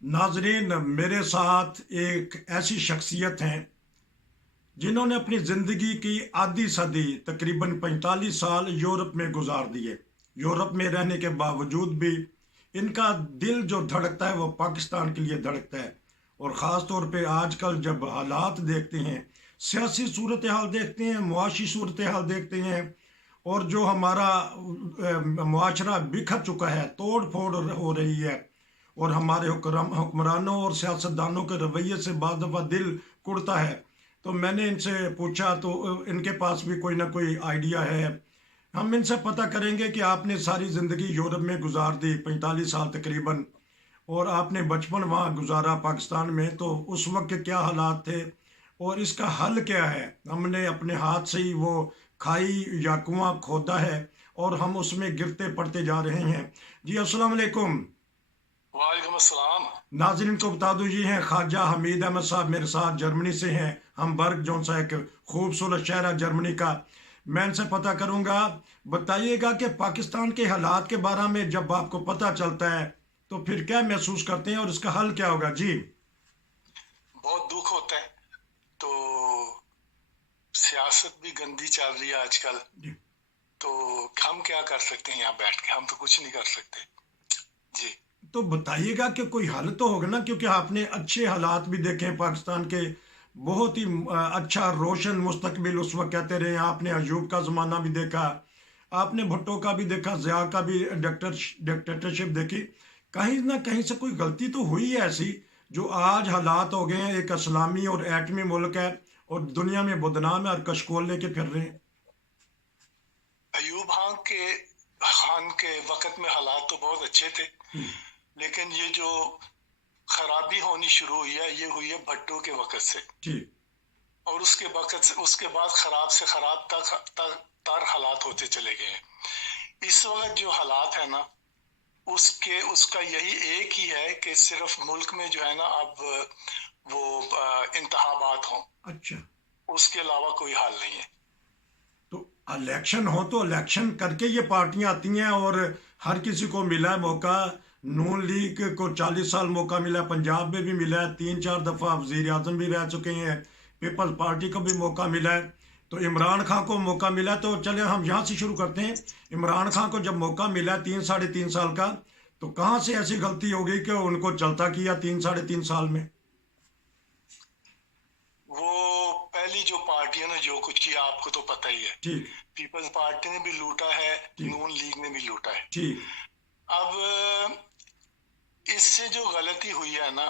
नाजरीन, मेरे साथ एक ऐसी शख्सियत हैं जिन्होंने अपनी ज़िंदगी की आधी सदी तकरीबन 45 साल यूरोप में गुजार दिए। यूरोप में रहने के बावजूद भी इनका दिल जो धड़कता है वो पाकिस्तान के लिए धड़कता है। और ख़ास तौर पे आजकल जब हालात देखते हैं, सियासी सूरत हाल देखते हैं, मुआशी सूरत हाल देखते हैं, और जो हमारा मुआशरा बिखर चुका है, तोड़ फोड़ हो रही है, और हमारे हुक्मरानों और सियासतदानों के रवैये से बाद दफ़ा दिल कुड़ता है। तो मैंने इनसे पूछा, तो इनके पास भी कोई ना कोई आइडिया है। हम इनसे पता करेंगे कि आपने सारी ज़िंदगी यूरोप में गुजार दी, 45 साल तकरीबन, और आपने बचपन वहाँ गुजारा पाकिस्तान में, तो उस वक्त के क्या हालात थे और इसका हल क्या है। हमने अपने हाथ से ही वो खाई या कुआं खोदा है और हम उसमें गिरते पड़ते जा रहे हैं। जी अस्सलाम वालेकुम। वालेकुम अस्सलाम। नाज़रीन को बता दूं, ये हैं ख्वाजा हमीद अहमद साहब, मेरे साथ जर्मनी से हैं। हम बर्ग जौन सा एक खूबसूरत शहर है जर्मनी का। मैं इनसे पता करूंगा, बताइएगा कि पाकिस्तान के हालात के बारे में जब आपको पता चलता है तो फिर क्या महसूस करते हैं और इसका हल क्या होगा। जी। बहुत दुख होता है। तो सियासत भी गंदी चल रही है आजकल। जी। तो हम क्या कर सकते हैं यहाँ बैठ के? हम तो कुछ नहीं कर सकते। जी। तो बताइएगा कि कोई हल तो होगा ना, क्योंकि आपने अच्छे हालात भी देखे हैं पाकिस्तान के। बहुत ही अच्छा रोशन मुस्तकबिल उस वक्त कहते रहे। आपने अयूब का ज़माना भी देखा, आपने भुट्टो का भी देखा, ज़िया का भी डिक्टेटरशिप देखी। कहीं ना कहीं से कोई गलती तो हुई है ऐसी, जो आज हालात हो गए हैं, एक इस्लामी और एटमी मुल्क है और दुनिया में बदनाम है और कशकोल लेके फिर रहे हैं। अयूब खान के वक्त में हालात तो बहुत अच्छे थे, लेकिन ये जो खराबी होनी शुरू हुई है ये हुई है भट्टो के वक्त से। ठीक। और उसके बाद खराब से खराब तर हालात होते चले गए हैं। इस वक्त जो हालात है ना, उसका यही एक ही है कि सिर्फ मुल्क में जो है ना अब वो इंतखाबात हों। अच्छा। उसके अलावा कोई हाल नहीं है। तो इलेक्शन हो तो इलेक्शन करके ये पार्टियां आती हैं और हर किसी को मिला है मौका। नून लीग को 40 साल मौका मिला है, पंजाब में भी मिला है, 3-4 दफ़ा वजीर आजम भी रह चुके हैं। पीपल्स पार्टी को भी मौका मिला है। तो इमरान खान को मौका मिला है, तो चले हम यहाँ से शुरू करते हैं। इमरान खान को जब मौका मिला है 3-3.5 साल का, तो कहाँ से ऐसी गलती हो गई कि उनको चलता किया 3-3.5 साल में। वो पहली जो पार्टी है ना, जो कुछ किया आपको तो पता ही है। ठीक। पीपल्स पार्टी ने भी लूटा है, ठीक। नून लीग ने भी लूटा है। ठीक। अब इससे जो गलती हुई है ना,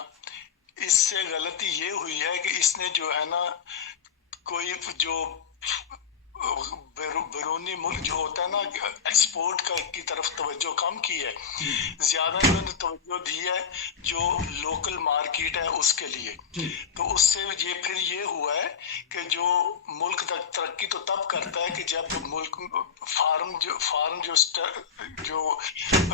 इससे गलती ये हुई है कि इसने जो है ना, कोई जो बैरूनी मुल्क जो होता है ना, एक्सपोर्ट की तरफ तवज्जो कम की है। ठीक। ज्यादा इन्होंने तवज्जो दी है जो लोकल मार्केट है उसके लिए। ठीक। तो उससे ये हुआ है कि जो मुल्क तक तरक्की तो तब करता है कि जब मुल्क फार्म जो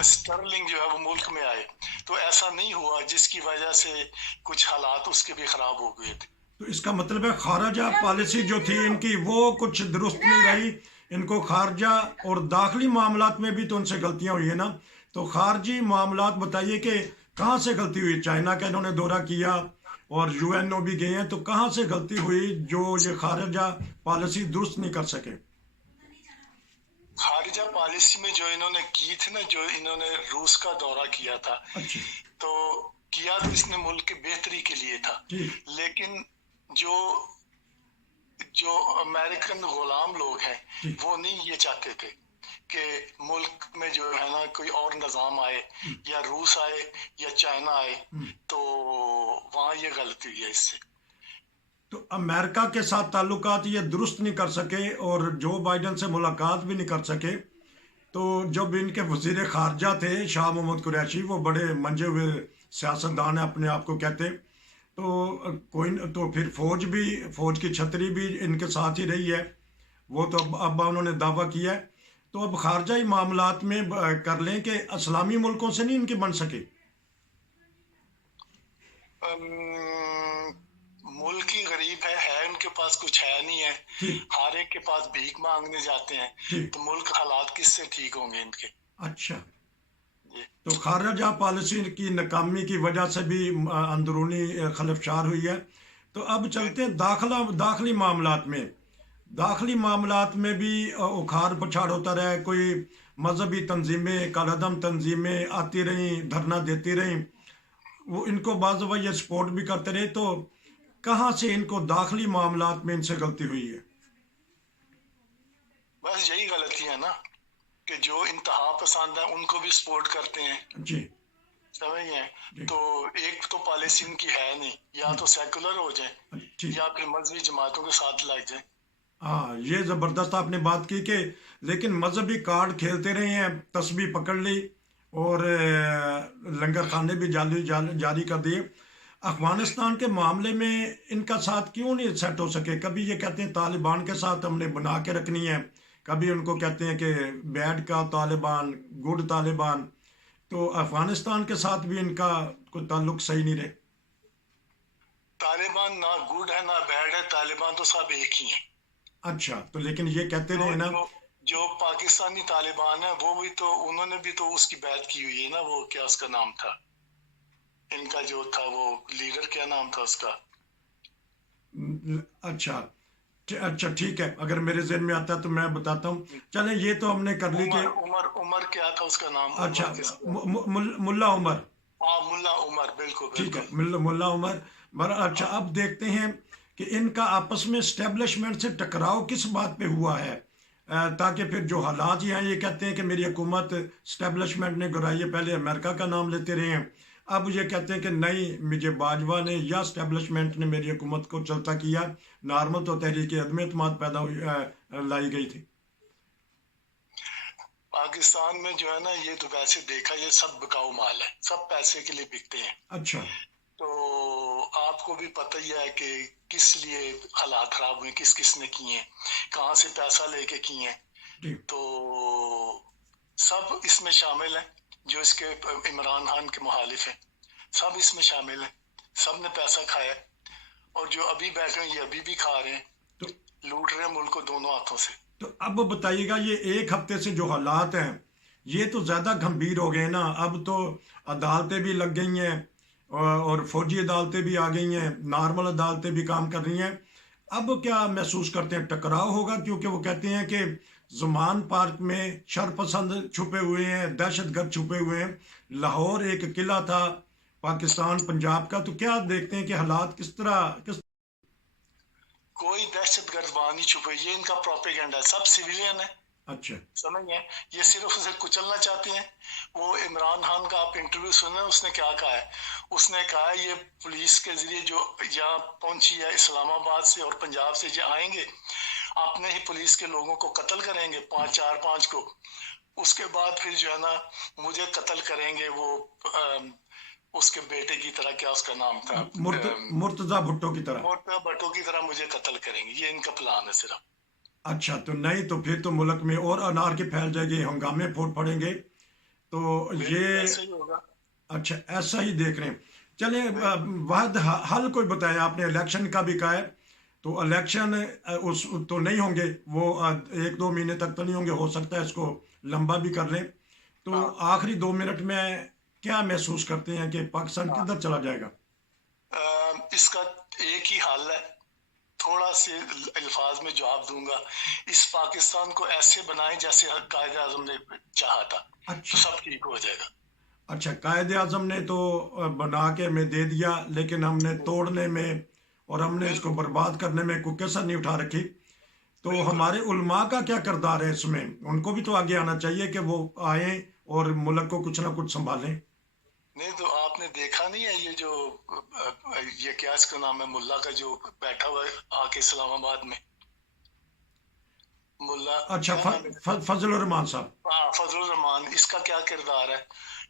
स्टर्लिंग जो है वो मुल्क में आए। तो ऐसा नहीं हुआ, जिसकी वजह से कुछ हालात उसके भी खराब हो गए थे। तो इसका मतलब है खारजा पॉलिसी जो थी इनकी वो कुछ दुरुस्त नहीं रही। इनको खारजा और दाखिली मामलात में भी तो उनसे गलतियां हुई है ना। तो खारजी मामलात बताइए कि कहाँ से गलती हुई। चाइना का इन्होंने दौरा किया और यूएनओ भी गए हैं, तो कहाँ से गलती हुई जो ये खारजा पॉलिसी दुरुस्त नहीं कर सके। खारिजा पॉलिसी में जो इन्होंने की थी ना, जो इन्होंने रूस का दौरा किया था, अच्छा। तो किया तो इसने मुल्क की बेहतरी के लिए था। ठीक। लेकिन जो जो अमेरिकन गुलाम लोग हैं, ठीक। वो नहीं ये चाहते थे कि मुल्क में जो है ना कोई और निज़ाम आए, या रूस आए या चाइना आए। तो वहाँ ये गलती हुई है इससे। तो अमेरिका के साथ ताल्लुकात ये दुरुस्त नहीं कर सके और जो बाइडन से मुलाकात भी नहीं कर सके। तो जब इनके वजीर खारजा थे शाह मोहम्मद कुरैशी, वो बड़े मंजे हुए सियासतदान है अपने आप को कहते। तो कोई तो फिर फौज की छतरी भी इनके साथ ही रही है। वो तो अब उन्होंने दावा किया है। तो अब खारजाई मामलात में कर लें कि इस्लामी मुल्कों से नहीं इनकी बन सके। मुल्क ही गरीब है, उनके पास कुछ है नहीं है। ठीक। हर एक के पास भीख मांगने जाते हैं। ठीक। तो मुल्क हालात किससे ठीक होंगे इनके? अच्छा। ये तो खारजा पॉलिसी की नाकामी की वजह से भी अंदरूनी खलफशार हुई है। तो अब चलते हैं दाखिली मामलात में। दाखिली मामलात में भी उखाड़ पछाड़ होता रहा है। कोई मजहबी तंजीमें, कालदम तंजीमें आती रहीं, धरना देती रहीं, वो इनको बाज़ दफ़ा ये सपोर्ट भी करते रहे। तो कहाँ से इनको दाखिली मामलात में इनसे गलती हुई है? बस यही गलती है ना कि जो इंतहा पसंद है उनको भी सपोर्ट करते हैं, जी समझ गए। जी तो एक तो पॉलिसी उनकी है नहीं, या तो सेकुलर हो जाए जी। या फिर मजहबी जमातों के साथ लग जाए। हाँ, ये ज़बरदस्त आपने बात की कि लेकिन मजहबी कार्ड खेलते रहे हैं, तस्बीह पकड़ ली और लंगर खाने भी जारी कर दिए। अफगानिस्तान के मामले में इनका साथ क्यों नहीं सेट हो सके? कभी ये कहते हैं तालिबान के साथ हमने बना के रखनी है, कभी उनको कहते हैं कि बैड का तालिबान, गुड तालिबान। तो अफगानिस्तान के साथ भी इनका कोई ताल्लुक सही नहीं रहे। तालिबान ना गुड है ना बैड है, तालिबान तो सब एक ही है। अच्छा, तो लेकिन ये कहते जो रहे ना। जो जो पाकिस्तानी तालिबान है वो भी तो, उन्होंने भी तो उसकी बैत की हुई है ना। वो क्या उसका नाम था, इनका जो था वो लीडर, क्या नाम था उसका? अच्छा अच्छा, ठीक है, अगर मेरे ज़हन में आता है तो मैं बताता हूँ। चलें, ये तो हमने कर ली कि उमर उमर उमर क्या था उसका नाम, अच्छा, उमर किसका? मुल्ला उमर। हाँ, मुल्ला उमर, बिल्कुल ठीक है, बिल्कुल। मुल्ला उमर। अच्छा, हाँ, अब देखते हैं कि इनका आपस में स्टेब्लिशमेंट से टकराव किस बात पे हुआ है। ताकि फिर जो हालात यहाँ, ये कहते हैं कि मेरी हुकूमत स्टेब्लिशमेंट ने गिराई है। पहले अमेरिका का नाम लेते रहे हैं, अब ये कहते हैं कि नहीं, मुझे बाजवा ने या स्टेब्लिशमेंट ने मेरी हुकूमत को चलता किया। नॉर्मल तो तहरीक अदम एतमाद पैदा हुई, लाई गई थी। पाकिस्तान में जो है ना, ये तो वैसे देखा ये सब बिकाऊ माल है, सब पैसे के लिए बिकते हैं। अच्छा तो आपको भी पता ही है कि किस लिए हालात खराब हुए, किस किस ने किए हैं, कहाँ से पैसा लेके किए हैं। जी। तो सब इसमें शामिल हैं, जो इसके इमरान खान के मुखालिफ हैं, सब इसमें शामिल हैं। सब ने पैसा खाया है, और जो अभी बैठे हैं ये अभी भी खा रहे हैं, तो लूट रहे हैं मुल्क को दोनों हाथों से। तो अब बताइएगा, ये एक हफ्ते से जो हालात हैं ये तो ज़्यादा गंभीर हो गए ना। अब तो अदालतें भी लग गई हैं और फौजी अदालतें भी आ गई हैं, नॉर्मल अदालतें भी काम कर रही हैं। अब क्या महसूस करते हैं, टकराव होगा? क्योंकि वो कहते हैं कि जुमान पार्क में शरपसंद छुपे हुए हैं, दहशतगर्द छुपे हुए हैं। लाहौर एक किला था पाकिस्तान पंजाब का। तो क्या देखते हैं कि हालात किस कोई दहशतगर्द वहां नहीं छुपे, ये इनका प्रोपेगेंडा है, सब सिविलियन है, अच्छा समझ गए। ये सिर्फ उसे कुचलना चाहते हैं। वो इमरान खान का आप इंटरव्यू सुने, उसने क्या कहा है? उसने कहा है ये पुलिस के जरिए जो यहाँ पहुंची है इस्लामाबाद से और पंजाब से, ये आएंगे अपने ही पुलिस के लोगों को कत्ल करेंगे, चार पांच को। उसके बाद फिर जो है ना मुझे कत्ल करेंगे, वो उसके बेटे की तरह, क्या उसका नाम था, मुर्तजा भुट्टो की तरह। मोटा भट्टो की तरह मुझे कत्ल करेंगे। ये इनका प्लान है सिर्फ। अच्छा, तो नहीं तो फिर तो मुल्क में और अनार के फैल जाएंगे, हंगामे फूट पड़ेंगे। तो ये बिल्कुल ऐसे ही होगा। अच्छा, ऐसा ही देख रहे हैं। चले, वाहद हल कोई बताया? आपने इलेक्शन का भी कहा है। तो इलेक्शन उस तो नहीं होंगे वो, 1-2 महीने तक तो नहीं होंगे, हो सकता है इसको लंबा भी कर लें। तो हाँ आखिरी 2 मिनट में क्या महसूस करते हैं कि पाकिस्तान हाँ। किधर चला जाएगा? इसका एक ही हल है, थोड़ा से अल्फाज में जवाब दूंगा। इस पाकिस्तान को ऐसे बनाएं जैसे कायदे आजम ने चाहा था, तो अच्छा सब ठीक हो जाएगा। अच्छा, कायदे आजम ने तो बना के हमें दे दिया, लेकिन हमने तोड़ने में और हमने इसको बिल्कुल बर्बाद करने में कोई कसर नहीं उठा रखी। तो बिल्कुल। हमारे उलमा का क्या किरदार है इसमें? उनको भी तो आगे आना चाहिए कि वो आए और मुल्क को कुछ ना कुछ संभालें। नहीं तो आपने देखा नहीं है, ये जो ये क्या इसका नाम है, मुल्ला का जो बैठा हुआ है आके इस्लामाबाद में, मुल्ला अच्छा, क्या नाम है इसका? फजल रहमान साहब। हाँ, फजलुर रहमान। इसका क्या किरदार है?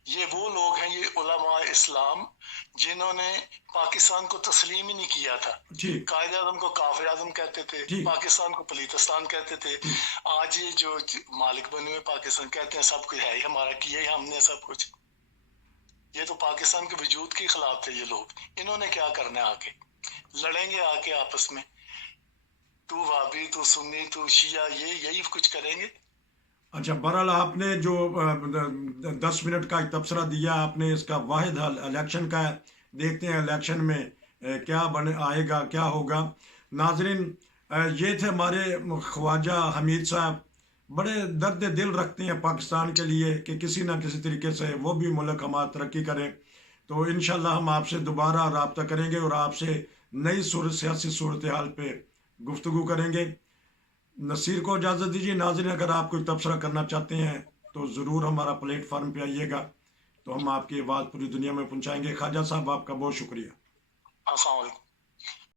ये वो लोग हैं, ये उलमा इस्लाम, जिन्होंने पाकिस्तान को तस्लीम ही नहीं किया था। ठीक कायदे आजम को काफिर आजम कहते थे, ठीक पाकिस्तान को पलीतिस्तान कहते थे। ठीक। आज ये जो मालिक बने हुए पाकिस्तान कहते हैं सब कुछ है ही हमारा, किया ही हमने सब कुछ। ये तो पाकिस्तान के वजूद के खिलाफ थे ये लोग। इन्होंने क्या करना है? आके लड़ेंगे आके आपस में, तू वाबी, तू सुन्नी, तू शिया, ये यही कुछ करेंगे। अच्छा, बहरहाल आपने जो 10 मिनट का एक तबसरा दिया, आपने इसका वाहिद हल इलेक्शन का है। देखते हैं इलेक्शन में क्या बने आएगा, क्या होगा। नाजरीन, ये थे हमारे ख्वाजा हमीद साहब। बड़े दर्द दिल रखते हैं पाकिस्तान के लिए कि किसी ना किसी तरीके से वो भी मुल्क हमारा तरक्की करें। तो इंशाल्लाह हम आपसे दोबारा रब्ता करेंगे और आपसे नई सियासी सूरत हाल पे गुफ्तगू करेंगे। नसीर को इजाज़त दीजिए। नाज़रीन, अगर आप कोई तबसरा करना चाहते हैं तो ज़रूर हमारा प्लेटफार्म पे आइएगा, तो हम आपकी आवाज़ पूरी दुनिया में पहुंचाएंगे। ख्वाजा साहब, आपका बहुत शुक्रिया। अस्सलाम वालेकुम।